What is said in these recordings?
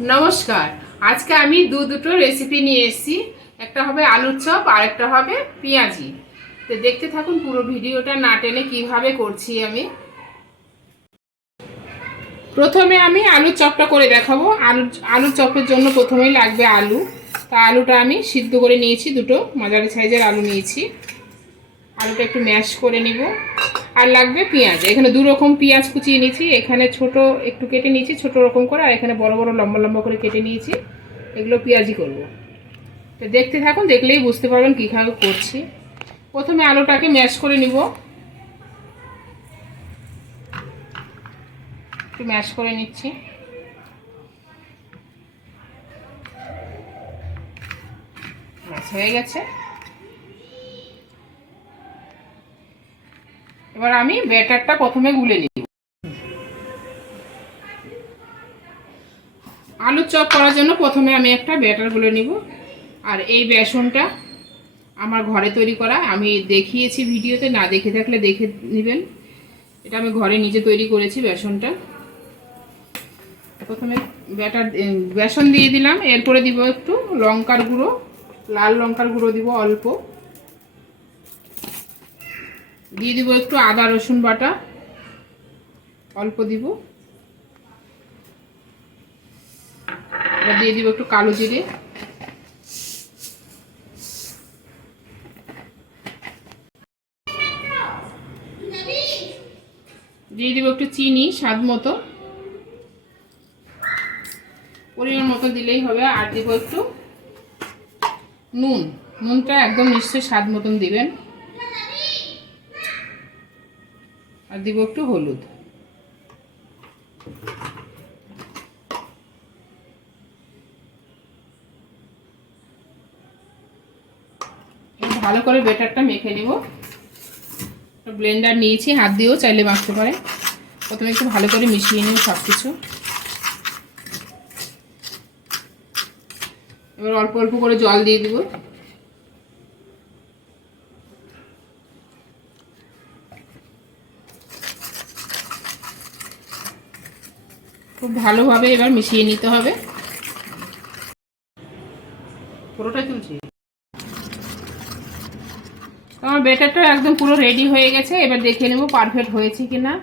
নমস্কার। আজকে আমি দু দুটো রেসিপি নিয়ে এসেছি। একটা হবে আলুর চপ আর একটা হবে পেঁয়াজি। তো দেখতে থাকুন পুরো ভিডিওটা না টেনে কীভাবে করছি আমি। প্রথমে আমি আলুর চপটা করে দেখাবো। আলু, আলুর চপের জন্য প্রথমেই লাগবে আলু। তা আলুটা আমি সিদ্ধ করে নিয়েছি, দুটো মাঝারি সাইজের আলু নিয়েছি। আলুটা একটু ম্যাশ করে নিব। আর লাগবে পেঁয়াজ। এখানে দু রকম পেঁয়াজ কুচিয়ে নিয়েছি। এখানে ছোট একটু কেটে নিয়েছি, ছোট রকম করে, আর এখানে বড় বড়, লম্বা লম্বা করে কেটে নিয়েছি। এগুলো পেঁয়াজি করব। তো দেখতে থাকুন, দেখলেই বুঝতে পারবেন কীভাবে করছি। প্রথমে আলুটাকে ম্যাশ করে নিব। একটু ম্যাশ করে নিচ্ছি। ম্যাশ হয়ে গেছে। এবার আমি ব্যাটারটা প্রথমে গুলে নিব আলু চপ করার জন্য প্রথমে আমি একটা ব্যাটার গুলে নিব। আর এই বেসনটা আমার ঘরে তৈরি করা। আমি দেখিয়েছি ভিডিওতে, না দেখে থাকলে দেখে নেবেন। এটা আমি ঘরে নিজে তৈরি করেছি বেসনটা। প্রথমে ব্যাটার বেসন দিয়ে দিলাম। এরপরে দিব একটু লঙ্কার গুঁড়ো, লাল লঙ্কার গুঁড়ো দিব অল্প। দিয়ে দিব একটু আদা, রসুন বাটা। অল্প দিব। এবার দিয়ে দিব একটু কালো জিরে। দিয়ে দিব একটু চিনি, স্বাদ মতো। পরিমাণ মতো দিলেই হবে। আর দিব একটু নুন। নুনটা একদম নিশ্চয়ই স্বাদ মতন দিবেন। আর দিব একটু হলুদ। ভালো করে বেটারটা মেখে নিব। ব্লেন্ডার নিয়েছি, হাত দিয়েও চাইলে মাখতে পারে। প্রথমে একটু ভালো করে মিশিয়ে নিব সব কিছু এবার অল্প অল্প করে জল দিয়ে দিব। খুব ভালোভাবে এবার মিশিয়ে নিতে হবে। পুরোটাই তুলছি? আমার বেটারটা একদম পুরো রেডি হয়ে গেছে এবার দেখে নেব পারফেক্ট হয়েছে কি না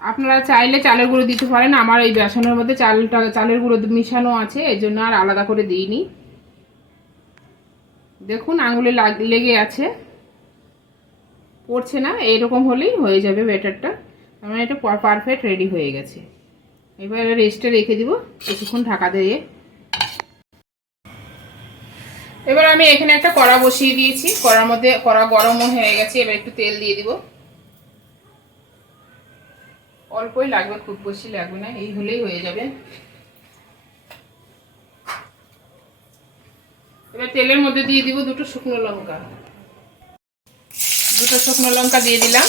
আপনারা চাইলে চালের গুঁড়ো দিতে পারেন আমার এই বেসনের মধ্যে চালটা চালের গুঁড়ো মিশানো আছে এই জন্য আর আলাদা করে দিইনি। দেখুন আঙুলে লেগে আছে। পড়ছে না এইরকম হলেই হয়ে যাবে বেটারটা। আমার এটা পারফেক্ট রেডি হয়ে গেছে। এবার রেস্টে রেখে দিব, কিছুক্ষণ ঢাকা দিয়ে। এবার আমি এখানে একটা কড়া বসিয়ে দিয়েছি, কড়ার মধ্যে, কড়া গরমও হয়ে গেছে, এবার একটু তেল দিয়ে দিব। অল্পই লাগবে, খুব বেশি লাগবে না, এই হলেই হয়ে যাবে। এবার তেলের মধ্যে দিয়ে দিব দুটো শুকনো লঙ্কা। দুটো শুকনো লঙ্কা দিয়ে দিলাম।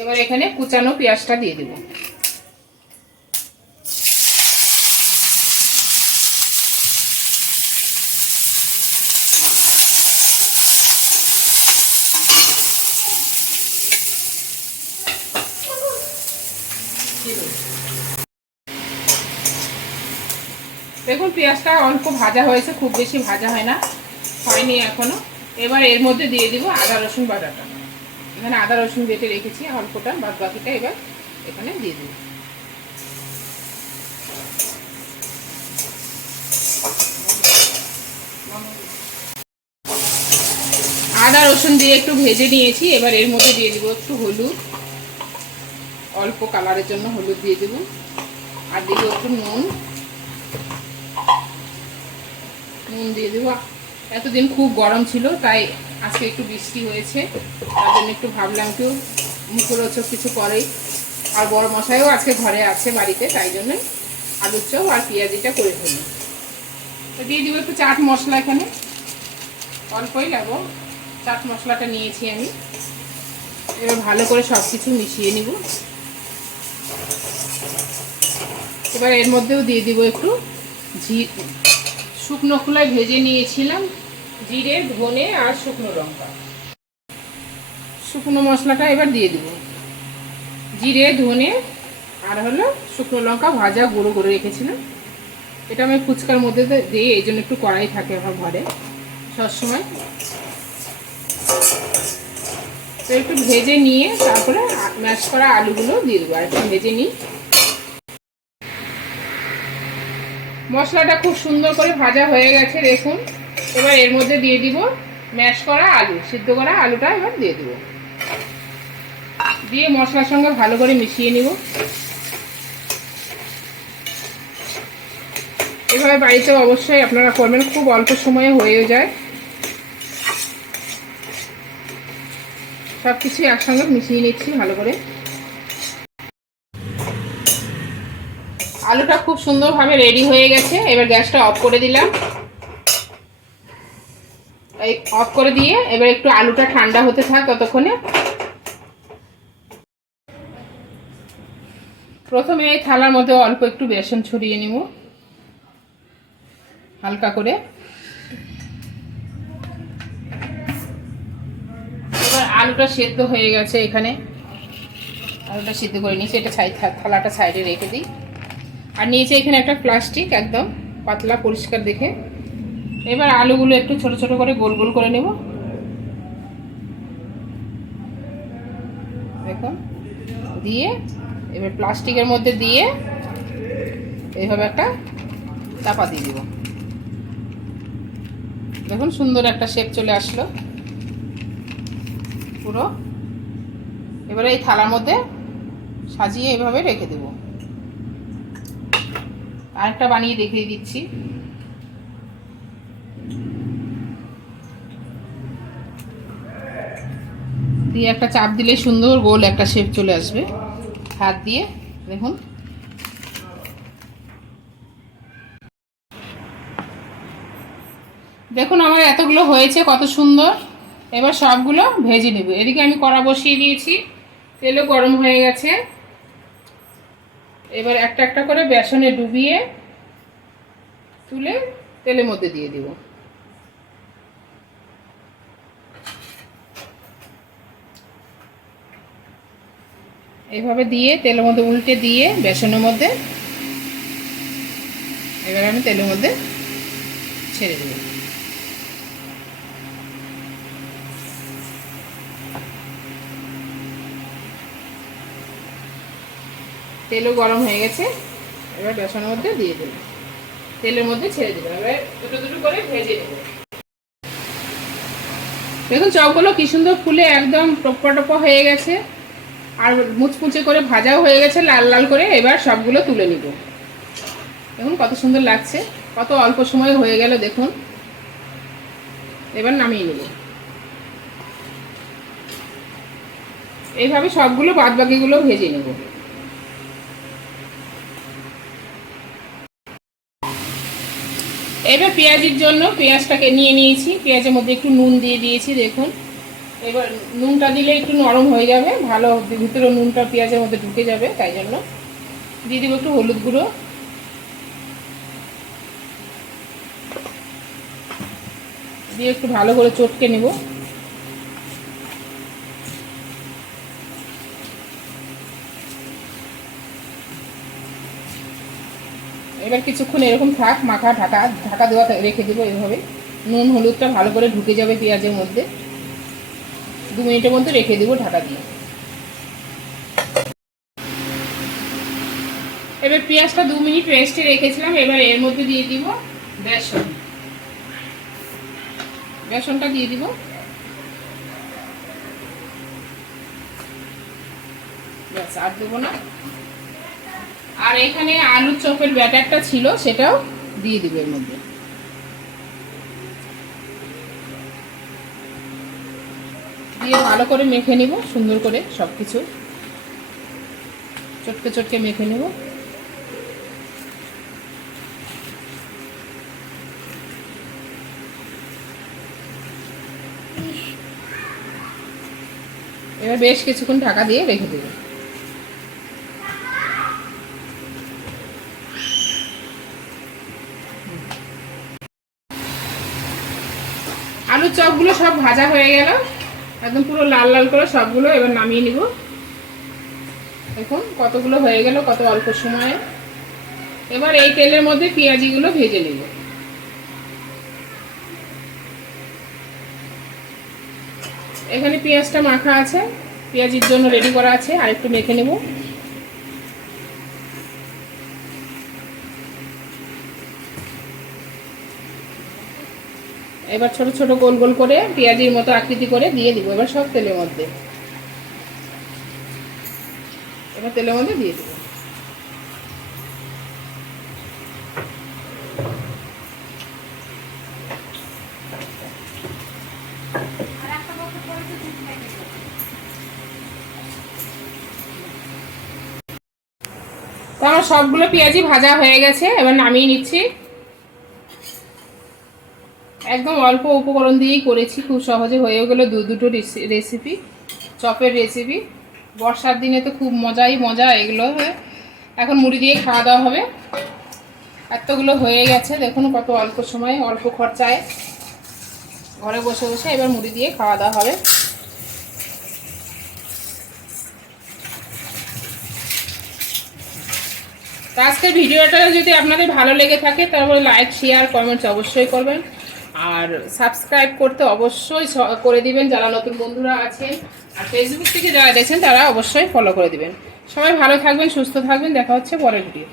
এবার এখানে কুচানো পেঁয়াজটা দিয়ে দেব। দেখুন, পেঁয়াজটা অল্প ভাজা হয়েছে, খুব বেশি ভাজা হয় না, হয়নি এখনও। এবার এর মধ্যে দিয়ে দিব আদা, রসুন বাটাটা। এখানে আদা, রসুন বেটে রেখেছি, অল্পটা বাদ বাকিটা এবার এখানে দিয়ে দিই আদা, রসুন দিয়ে একটু ভেজে নিয়েছি, এবার এর মধ্যে দিয়ে দিব একটু হলুদ। অল্প কালারের জন্য হলুদ দিয়ে দেব। আর দিব একটু নুন। নুন দিয়ে দেবো। এতদিন খুব গরম ছিল, তাই আজকে একটু বৃষ্টি হয়েছে, তার জন্য একটু ভাবলাম কেউ মুখরোচক কিছু করেই। আর বড় মশাইও আজকে ঘরে আছে বাড়িতে, তাই জন্য আলুর চপ আর পেঁয়াজিটা করে ফেলি তো দিয়ে দিব একটু চাট মশলা এখানে। অল্পই লাগবো চাট মশলাটা নিয়েছি আমি। এবার ভালো করে সব কিছু মিশিয়ে নিব। এবার এর মধ্যেও দিয়ে দিব একটু ঝি শুকনো খোলায় ভেজে নিয়েছিলাম। জিরে ধনে আর শুকনো লঙ্কা। শুকনো মশলাটা এবার দিয়ে দেব। জিরে ধনে আর হলো শুকনো লঙ্কা ভাজা গুঁড়ো করে রেখেছিলাম। এটা আমি ফুচকার মধ্যে দিয়ে- এই জন্য একটু কড়াই থাকে আমার ঘরে সবসময় তো একটু ভেজে নিয়ে তারপরে ম্যাশ করা আলুগুলো দিয়ে দেবো আর একটু ভেজে নিই। মশলাটা খুব সুন্দর করে ভাজা হয়ে গেছে দেখুন। এবার এর মধ্যে দিয়ে দিব ম্যাশ করা আলু, সিদ্ধ করা আলুটা এবার দিয়ে দিব। দিয়ে মশলার সঙ্গে ভালো করে মিশিয়ে নিব। এভাবে বাড়িতে অবশ্যই আপনারা করবেন, খুব অল্প সময়ে হয়ে যায়। সব কিছু একসঙ্গে মিশিয়ে নিচ্ছি ভালো করে। আলুটা খুব সুন্দরভাবে রেডি হয়ে গেছে। এবার গ্যাসটা অফ করে দিলাম। এই অফ করে দিয়ে এবার একটু আলুটা ঠান্ডা হতে থাক ততক্ষণে। প্রথমে এই থালার মধ্যে অল্প একটু বেসন ছড়িয়ে নিব। হালকা করে। এবার আলুটা সেদ্ধ হয়ে গেছে এখানে। আলুটা সিদ্ধ করে নিয়েছি। এটা ছাই থালাটা সাইডে রেখে দিই। আর নিয়েছি এখানে একটা প্লাস্টিক একদম পাতলা পরিষ্কার দেখে। এবার আলুগুলো একটু ছোট ছোট করে গোল গোল করে নেব। দেখুন, দিয়ে এবার প্লাস্টিকের মধ্যে দিয়ে এইভাবে একটা চাপা দিয়ে দিব। দেখুন, সুন্দর একটা শেপ চলে আসলো। পুরো। এবারে এই থালার মধ্যে সাজিয়ে এভাবে রেখে দেব। আরেকটা বানিয়ে দেখিয়ে দিচ্ছি। দিয়ে একটা চাপ দিলে সুন্দর গোল একটা শেপ চলে আসবে। হাত দিয়ে, দেখুন। দেখুন আমার এতগুলো হয়েছে, কত সুন্দর। এবার সবগুলো ভেজে নেব। এদিকে আমি কড়া বসিয়ে দিয়েছি। তেলও গরম হয়ে গেছে। এবার একটা একটা করে বেসনে ডুবিয়ে তুলে তেলের মধ্যে দিয়ে দিব। এইভাবে দিয়ে তেলের মধ্যে উল্টে দিয়ে বেসনের মধ্যে এবার আমি তেলের মধ্যে ছেড়ে দেবো। তেলও গরম হয়ে গেছে, এবার বেসনের মধ্যে দিয়ে দেবো। তেলের মধ্যে ছেড়ে দেবো, এবার দুটো দুটো করে ভেজে নেব। দেখুন, চপগুলো কি সুন্দর ফুলে একদম টপ্পা টপ্পা হয়ে গেছে। আর মুচমুচে করে ভাজাও হয়ে গেছে লাল লাল করে, এবার সবগুলো তুলে নিব। দেখুন কত সুন্দর লাগছে, কত অল্প সময় হয়ে গেল দেখুন। এবার নামিয়ে নেব। এইভাবে সবগুলো বাদ বাকিগুলো ভেজে নেব। এবার পেঁয়াজের জন্য পেঁয়াজটাকে নিয়ে নিয়েছি। পেঁয়াজের মধ্যে একটু নুন দিয়ে দিয়েছি, দেখুন। এবার নুনটা দিলে একটু নরম হয়ে যাবে, ভালো ভিতরে নুনটা পেঁয়াজের মধ্যে ঢুকে যাবে, তাই জন্য দিয়ে দেবো একটু হলুদ গুঁড়ো। দিয়ে একটু ভালো করে চটকে নেব। এবার কিছুক্ষণ এরকম থাক, মাখা ঢাকা ঢাকা দেওয়া রেখে দেবো এভাবে। নুন, হলুদটা ভালো করে ঢুকে যাবে পেঁয়াজের মধ্যে। দু মিনিটের মধ্যে রেখে দেবো ঢাকা দিয়ে। এবার পেঁয়াজটা দু মিনিট রেস্টে রেখেছিলাম, এবার এর মধ্যে দিয়ে দিব বেসন। বেসনটা দিয়ে দিব। আর দেবো না। আর এখানে আলুর চপের ব্যাটারটা ছিল, সেটাও দিয়ে দিব এর মধ্যে। দিয়ে ভালো করে মেখে নিব, সুন্দর করে সব কিছু চটকে চটকে মেখে নেব। এবার বেশ কিছুক্ষণ ঢাকা দিয়ে রেখে দেবো। আলুর চপগুলো সব ভাজা হয়ে গেল। একদম পুরো লাল লাল করে সবগুলো এবার নামিয়ে নিব। দেখুন কতগুলো হয়ে গেল, কত অল্প সময়ে। এবার এই তেলের মধ্যে পেঁয়াজিগুলো ভেজে নেব। এখানে পেঁয়াজটা মাখা আছে, পেঁয়াজির জন্য রেডি করা আছে আর একটু মেখে নেব। এবার ছোট ছোট গোল গোল করে পেঁয়াজির মতো আকৃতি করে দিয়ে দিব। এবার সব তেলের মধ্যে। এবার তেলের মধ্যে দিয়ে দিব। তো আমার সবগুলো পেঁয়াজি ভাজা হয়ে গেছে। এবার নামিয়ে নিচ্ছি। একদম অল্প উপকরণ দিয়েই করেছি, খুব সহজে হয়েও গেলো দু, দুটো রেসিপি চপের রেসিপি বর্ষার দিনে তো খুব মজাই মজা এগুলো এখন মুড়ি দিয়ে খাওয়া দাওয়া হবে। এতগুলো হয়ে গেছে, দেখুন কত অল্প সময়, অল্প খরচায়। ঘরে বসে বসে এবার মুড়ি দিয়ে খাওয়া দাওয়া হবে। আজকের ভিডিওটা যদি আপনাদের ভালো লেগে থাকে তারপরে লাইক শেয়ার কমেন্টস অবশ্যই করবেন। আর সাবস্ক্রাইব করতে অবশ্যই করে দিবেন, যারা নতুন বন্ধুরা আছেন। আর ফেসবুক থেকে যারা দেখছেন, তারা অবশ্যই ফলো করে দিবেন। সবাই ভালো থাকবেন, সুস্থ থাকবেন। দেখা হচ্ছে পরের ভিডিও